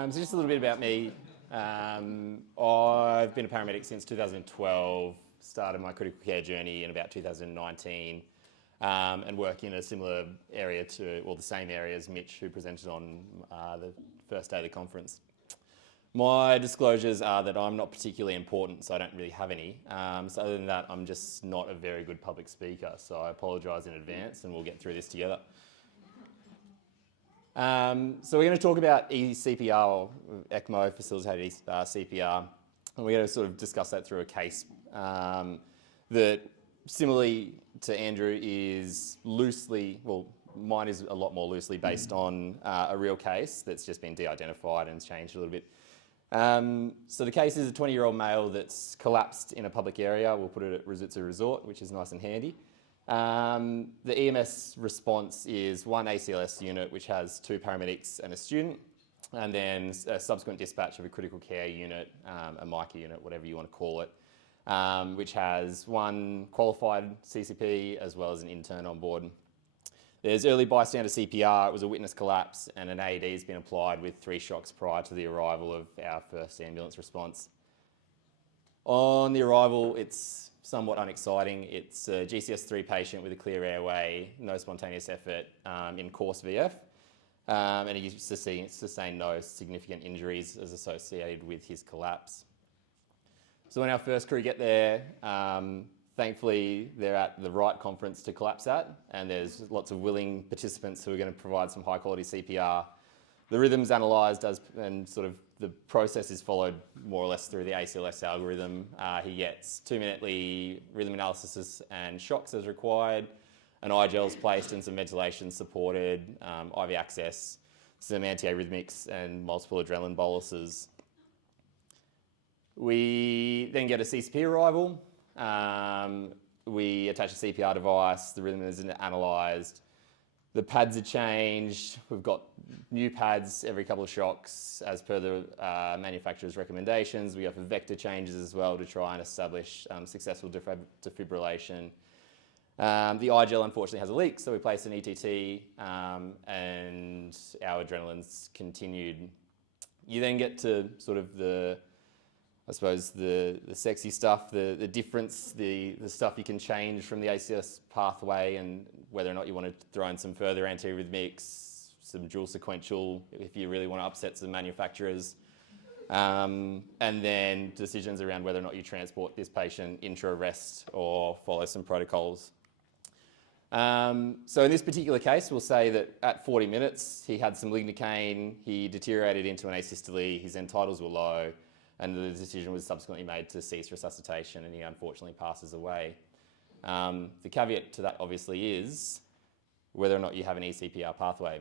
So just a little bit about me. I've been a paramedic since 2012, started my critical care journey in about 2019, and work in a similar area the same area as Mitch, who presented on the first day of the conference. My disclosures are that I'm not particularly important, so I don't really have any. So other than that, I'm just not a very good public speaker, so I apologise in advance and we'll get through this together. So we're going to talk about ECPR, or ECMO, facilitated CPR, and we're going to sort of discuss that through a case that, similarly to Andrew, is loosely, well, mine is a lot more loosely based on a real case that's just been de-identified and changed a little bit. So the case is a 20-year-old male that's collapsed in a public area. We'll put it at Rusutsu Resort, which is nice and handy. The EMS response is one ACLS unit, which has 2 paramedics and a student, and then a subsequent dispatch of a critical care unit, a MICA unit, whatever you want to call it, which has 1 qualified CCP as well as an intern on board. There's early bystander CPR. It was a witness collapse, and an AED has been applied with 3 shocks prior to the arrival of our first ambulance response. On the arrival, it's somewhat unexciting. It's a GCS3 patient with a clear airway, no spontaneous effort, in coarse VF, and he sustained no significant injuries as associated with his collapse. So when our first crew get there, thankfully they're at the right conference to collapse at, and there's lots of willing participants who are going to provide some high quality CPR. The rhythm's analysed and sort of the process is followed more or less through the ACLS algorithm. He gets 2-minute rhythm analysis and shocks as required. An iGel's placed and some ventilation supported, IV access, some antiarrhythmics and multiple adrenaline boluses. We then get a CCP arrival. We attach a CPR device, the rhythm is analysed. The pads are changed. We've got new pads every couple of shocks as per the manufacturer's recommendations. We offer vector changes as well to try and establish successful defibrillation. The iGel unfortunately has a leak, so we place an ETT and our adrenaline's continued. You then get to sort of the sexy stuff, the difference, the stuff you can change from the ACLS pathway, and whether or not you want to throw in some further antiarrhythmics, some dual sequential if you really want to upset some manufacturers, and then decisions around whether or not you transport this patient intra-arrest or follow some protocols. So in this particular case, we'll say that at 40 minutes, he had some lignocaine, he deteriorated into an asystole, his end titles were low, and the decision was subsequently made to cease resuscitation, and he unfortunately passes away. The caveat to that obviously is whether or not you have an ECPR pathway.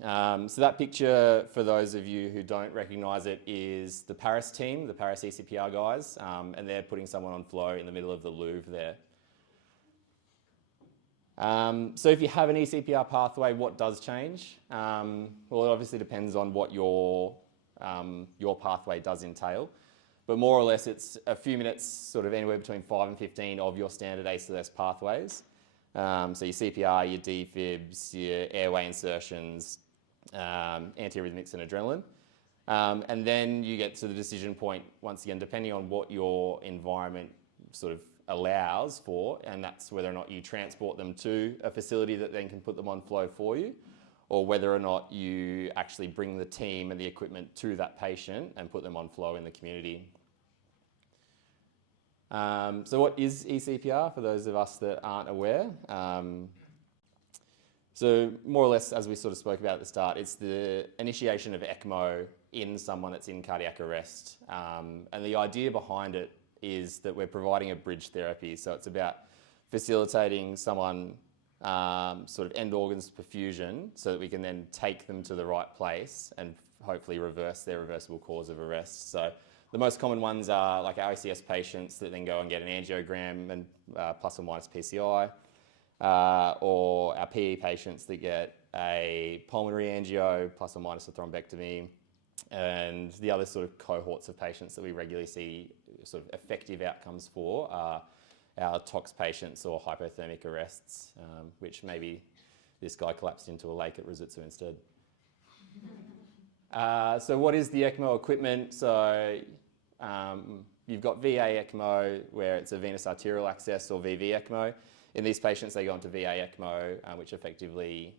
So that picture, for those of you who don't recognise it, is the Paris team, the Paris ECPR guys, and they're putting someone on flow in the middle of the Louvre there. So if you have an ECPR pathway, what does change? Well, it obviously depends on what your pathway does entail. But more or less, it's a few minutes, sort of anywhere between 5 and 15 of your standard ACLS pathways. So your CPR, your defibs, your airway insertions, antiarrhythmics and adrenaline. And then you get to the decision point, once again, depending on what your environment sort of allows for, and that's whether or not you transport them to a facility that then can put them on flow for you, or whether or not you actually bring the team and the equipment to that patient and put them on flow in the community. So what is ECPR for those of us that aren't aware? So more or less, as we sort of spoke about at the start, it's the initiation of ECMO in someone that's in cardiac arrest. And the idea behind it is that we're providing a bridge therapy. So it's about facilitating someone sort of end organs perfusion so that we can then take them to the right place and hopefully reverse their reversible cause of arrest. So the most common ones are like our ACS patients that then go and get an angiogram and plus or minus PCI, or our PE patients that get a pulmonary angio plus or minus a thrombectomy, and the other sort of cohorts of patients that we regularly see sort of effective outcomes for are our tox patients or hypothermic arrests, which maybe this guy collapsed into a lake at Rusutsu instead. So what is the ECMO equipment? So you've got VA ECMO, where it's a venous arterial access, or VV ECMO. In these patients, they go into VA ECMO, which effectively,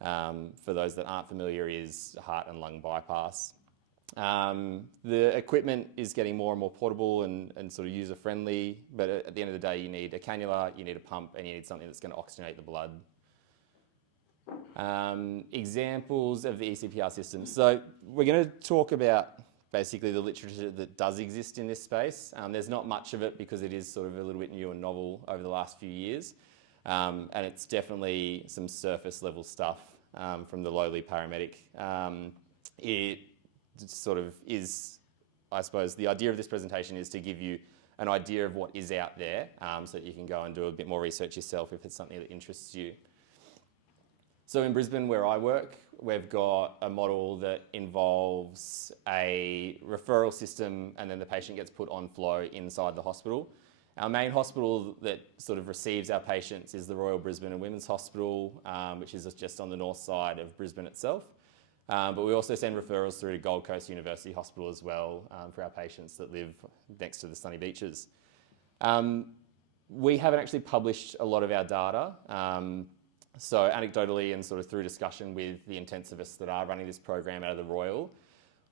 for those that aren't familiar, is heart and lung bypass. The equipment is getting more and more portable and sort of user-friendly, but at the end of the day, you need a cannula, you need a pump, and you need something that's going to oxygenate the blood. Examples of the ECPR system. So we're going to talk about basically the literature that does exist in this space. There's not much of it because it is sort of a little bit new and novel over the last few years. And it's definitely some surface level stuff from the lowly paramedic. It sort of is, I suppose, the idea of this presentation is to give you an idea of what is out there so that you can go and do a bit more research yourself if it's something that interests you. So in Brisbane, where I work, we've got a model that involves a referral system and then the patient gets put on flow inside the hospital. Our main hospital that sort of receives our patients is the Royal Brisbane and Women's Hospital, which is just on the north side of Brisbane itself. But we also send referrals through to Gold Coast University Hospital as well for our patients that live next to the sunny beaches. We haven't actually published a lot of our data. So anecdotally and sort of through discussion with the intensivists that are running this program out of the Royal,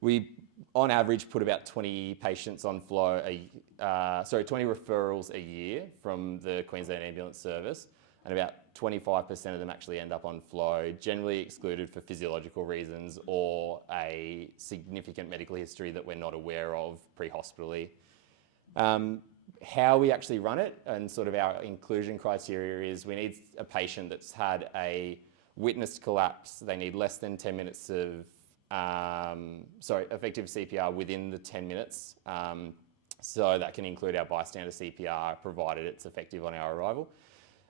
we on average put about 20 patients on flow, 20 referrals a year from the Queensland Ambulance Service, and about 25% of them actually end up on flow, generally excluded for physiological reasons or a significant medical history that we're not aware of pre-hospitally. How we actually run it and sort of our inclusion criteria is we need a patient that's had a witnessed collapse. They need less than 10 minutes of, effective CPR within the 10 minutes. So that can include our bystander CPR, provided it's effective on our arrival.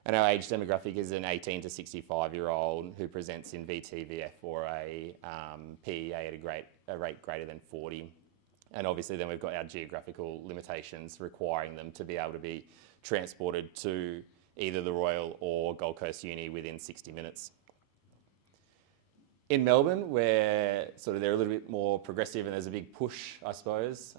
And our age demographic is an 18 to 65-year-old who presents in VTVF or a PEA at a rate greater than 40. And obviously then we've got our geographical limitations requiring them to be able to be transported to either the Royal or Gold Coast Uni within 60 minutes. In Melbourne, where sort of they're a little bit more progressive and there's a big push, I suppose,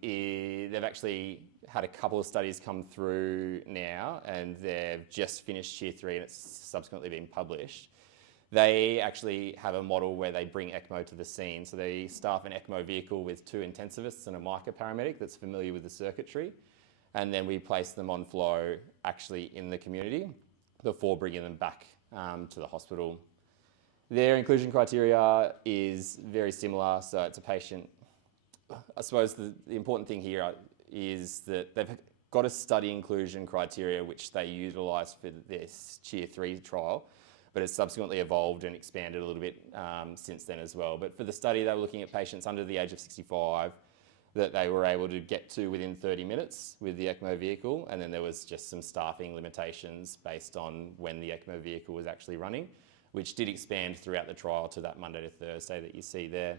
they've actually had a couple of studies come through now and they've just finished Tier 3 and it's subsequently been published. They actually have a model where they bring ECMO to the scene. So they staff an ECMO vehicle with 2 intensivists and a MICA paramedic that's familiar with the circuitry. And then we place them on flow actually in the community before bringing them back to the hospital. Their inclusion criteria is very similar. So it's a patient. I suppose the important thing here is that they've got a study inclusion criteria which they utilised for this Tier 3 trial, but it's subsequently evolved and expanded a little bit since then as well. But for the study, they were looking at patients under the age of 65 that they were able to get to within 30 minutes with the ECMO vehicle, and then there was just some staffing limitations based on when the ECMO vehicle was actually running, which did expand throughout the trial to that Monday to Thursday that you see there.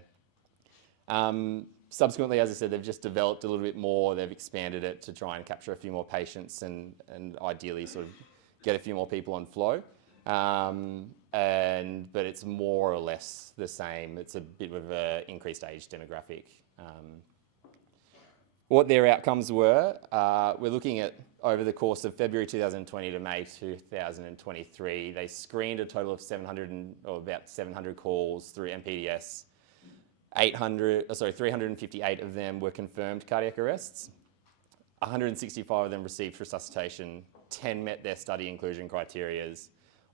Subsequently, as I said, they've just developed a little bit more. They've expanded it to try and capture a few more patients and ideally sort of get a few more people on flow. But it's more or less the same. It's a bit of an increased age demographic. What their outcomes were, we're looking at over the course of February 2020 to May 2023, they screened a total of about 700 calls through MPDS. 358 of them were confirmed cardiac arrests. 165 of them received resuscitation. 10 met their study inclusion criteria.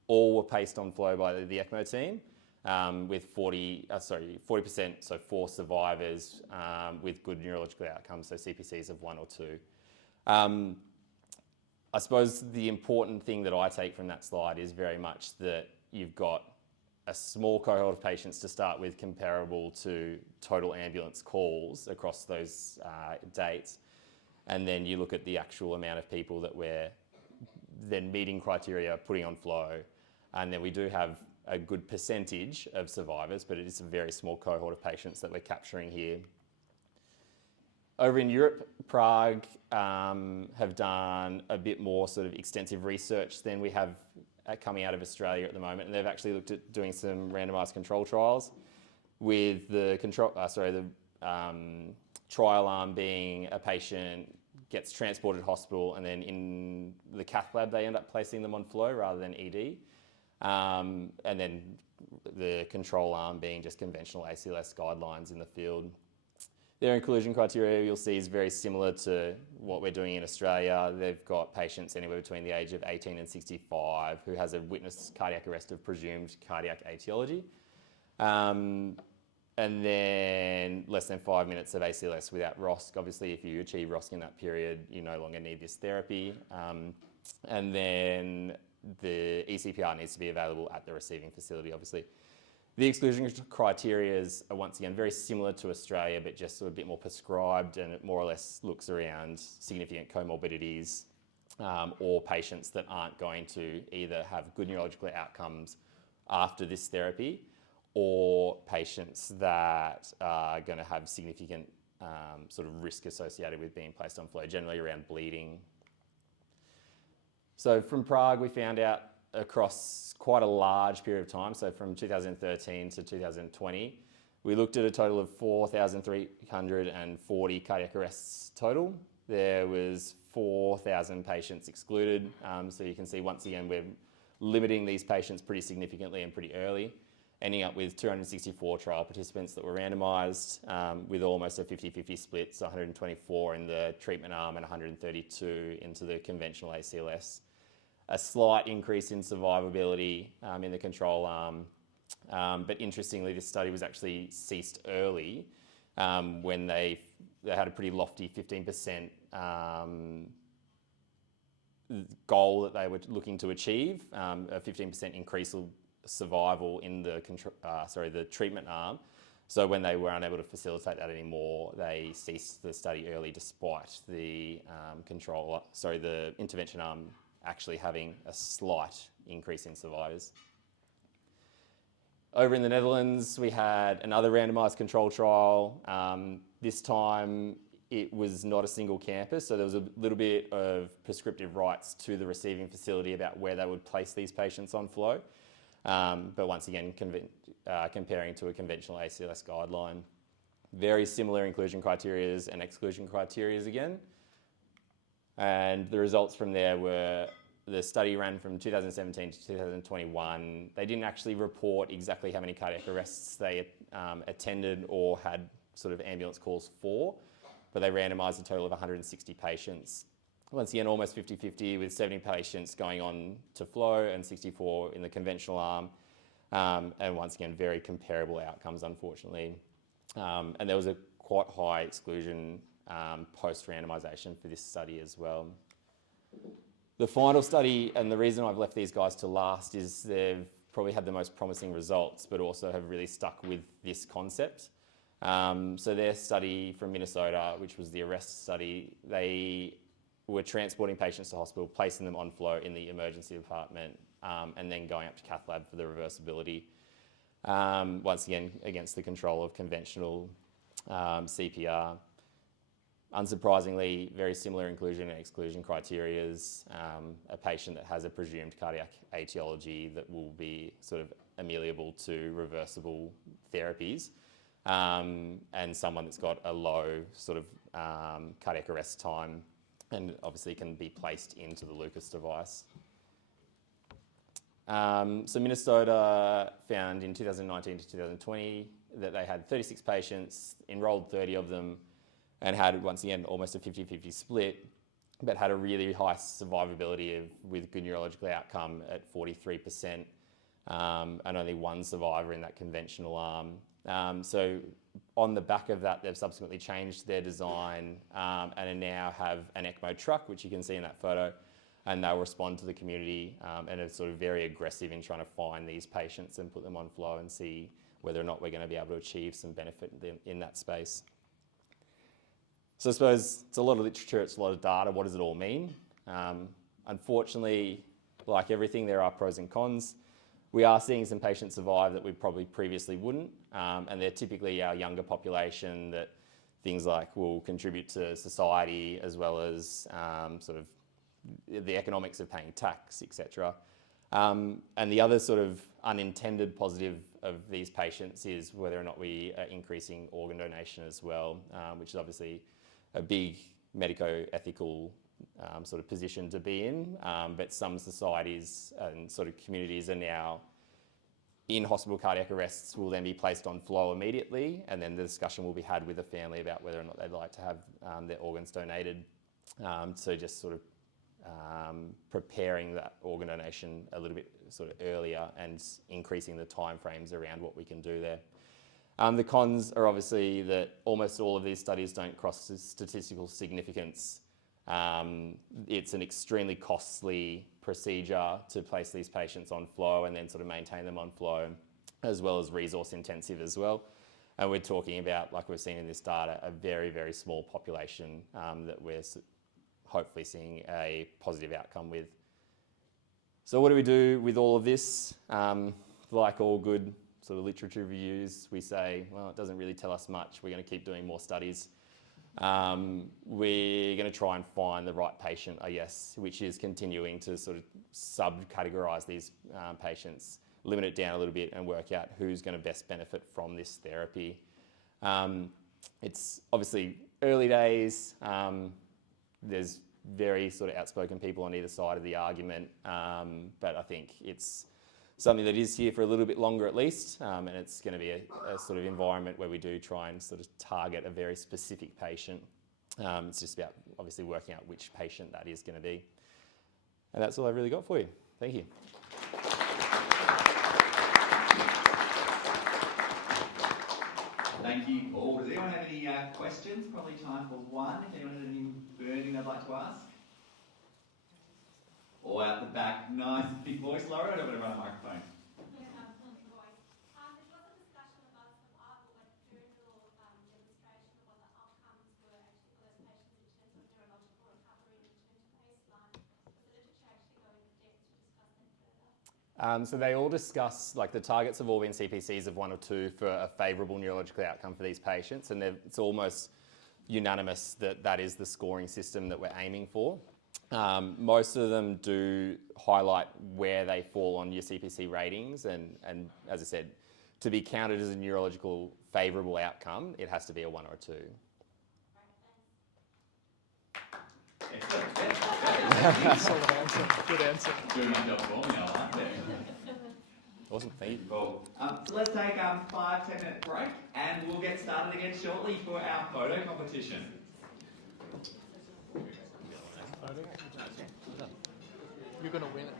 All were placed on flow by the ECMO team, with 40%, so 4 survivors with good neurological outcomes, so CPCs of 1 or 2. I suppose the important thing that I take from that slide is very much that you've got a small cohort of patients to start with comparable to total ambulance calls across those dates. And then you look at the actual amount of people that we're then meeting criteria, putting on flow. And then we do have a good percentage of survivors, but it is a very small cohort of patients that we're capturing here. Over in Europe, Prague have done a bit more sort of extensive research than we have coming out of Australia at the moment, and they've actually looked at doing some randomised control trials. with the trial arm being a patient gets transported to hospital, and then in the cath lab they end up placing them on flow rather than ED. And then the control arm being just conventional ACLS guidelines in the field. Their inclusion criteria you'll see is very similar to what we're doing in Australia. They've got patients anywhere between the age of 18 and 65 who has a witnessed cardiac arrest of presumed cardiac etiology. And then less than 5 minutes of ACLS without ROSC. Obviously, if you achieve ROSC in that period, you no longer need this therapy. And then the ECPR needs to be available at the receiving facility, obviously. The exclusion criteria are once again very similar to Australia, but just sort of a bit more prescribed, and it more or less looks around significant comorbidities or patients that aren't going to either have good neurological outcomes after this therapy, or patients that are going to have significant sort of risk associated with being placed on flow, generally around bleeding. So from Prague, we found out across quite a large period of time, so from 2013 to 2020, we looked at a total of 4,340 cardiac arrests total. There was 4,000 patients excluded. So you can see once again, we're limiting these patients pretty significantly and pretty early, ending up with 264 trial participants that were randomised with almost a 50-50 split, so 124 in the treatment arm and 132 into the conventional ACLS. A slight increase in survivability in the control arm, but interestingly, this study was actually ceased early when they had a pretty lofty 15% goal that they were looking to achieve, a 15% increase of survival in the treatment arm. So when they were unable to facilitate that anymore, they ceased the study early, despite the the intervention arm actually having a slight increase in survivors. Over in the Netherlands, we had another randomised control trial. This time it was not a single campus, so there was a little bit of prescriptive rights to the receiving facility about where they would place these patients on flow. But once again, comparing to a conventional ACLS guideline. Very similar inclusion criteria and exclusion criteria again. And the results from there were, the study ran from 2017 to 2021. They didn't actually report exactly how many cardiac arrests they attended or had sort of ambulance calls for, but they randomised a total of 160 patients. Once again, almost 50-50, with 70 patients going on to flow and 64 in the conventional arm. And once again, very comparable outcomes, unfortunately. And there was a quite high exclusion post-randomisation for this study as well. The final study, and the reason I've left these guys to last, is they've probably had the most promising results, but also have really stuck with this concept. So their study from Minnesota, which was the arrest study, they were transporting patients to hospital, placing them on flow in the emergency department, and then going up to cath lab for the reversibility. Once again, against the control of conventional CPR. Unsurprisingly, very similar inclusion and exclusion criteria. A patient that has a presumed cardiac etiology that will be sort of amenable to reversible therapies, and someone that's got a low sort of cardiac arrest time, and obviously can be placed into the Lucas device. So Minnesota found in 2019 to 2020 that they had 36 patients, enrolled 30 of them, and had, once again, almost a 50-50 split, but had a really high survivability with good neurological outcome at 43%, and only one survivor in that conventional arm. So on the back of that, they've subsequently changed their design and now have an ECMO truck, which you can see in that photo, and they'll respond to the community and are sort of very aggressive in trying to find these patients and put them on flow and see whether or not we're going to be able to achieve some benefit in that space. So I suppose it's a lot of literature, it's a lot of data. What does it all mean? Unfortunately, like everything, there are pros and cons. We are seeing some patients survive that we probably previously wouldn't, and they're typically our younger population that things like will contribute to society, as well as sort of the economics of paying tax, etc. And the other sort of unintended positive of these patients is whether or not we are increasing organ donation as well, which is obviously a big medico-ethical sort of position to be in, but some societies and sort of communities are now in hospital cardiac arrests will then be placed on flow immediately, and then the discussion will be had with the family about whether or not they'd like to have their organs donated. So just sort of preparing that organ donation a little bit sort of earlier and increasing the timeframes around what we can do there. The cons are obviously that almost all of these studies don't cross statistical significance. It's an extremely costly procedure to place these patients on flow and then sort of maintain them on flow, as well as resource intensive as well. And we're talking about, like we've seen in this data, a very, very small population that we're hopefully seeing a positive outcome with. So what do we do with all of this? Like all good sort of literature reviews, we say, well, it doesn't really tell us much. We're going to keep doing more studies. We're going to try and find the right patient, I guess, which is continuing to sort of sub-categorise these patients, limit it down a little bit and work out who's going to best benefit from this therapy. It's obviously early days. There's very sort of outspoken people on either side of the argument, but I think it's something that is here for a little bit longer at least, and it's going to be a sort of environment where we do try and sort of target a very specific patient. It's just about obviously working out which patient that is going to be. And that's all I've really got for you. Thank you. Thank you, Paul. Does anyone have any questions? Probably time for one. If anyone has anything burning they'd like to ask? Or out the back, nice big voice, Laura. I don't want to run a microphone. There was a discussion about survival, but very little demonstration of what the outcomes were actually for those patients in terms of neurological recovery and return to baseline. Was the literature actually go into depth to discuss that further? So they all discuss, like the targets have all been CPCs of 1 or 2 for a favourable neurological outcome for these patients, and it's almost unanimous that that is the scoring system that we're aiming for. Most of them do highlight where they fall on your CPC ratings, and as I said, to be counted as a neurological favourable outcome, it has to be a 1 or a 2. Excellent. Solid answer. Good answer. Doing my job for me, I like that. Awesome, thank you. Cool. So let's take a 5-10 minute break, and we'll get started again shortly for our photo competition. You're going to win it.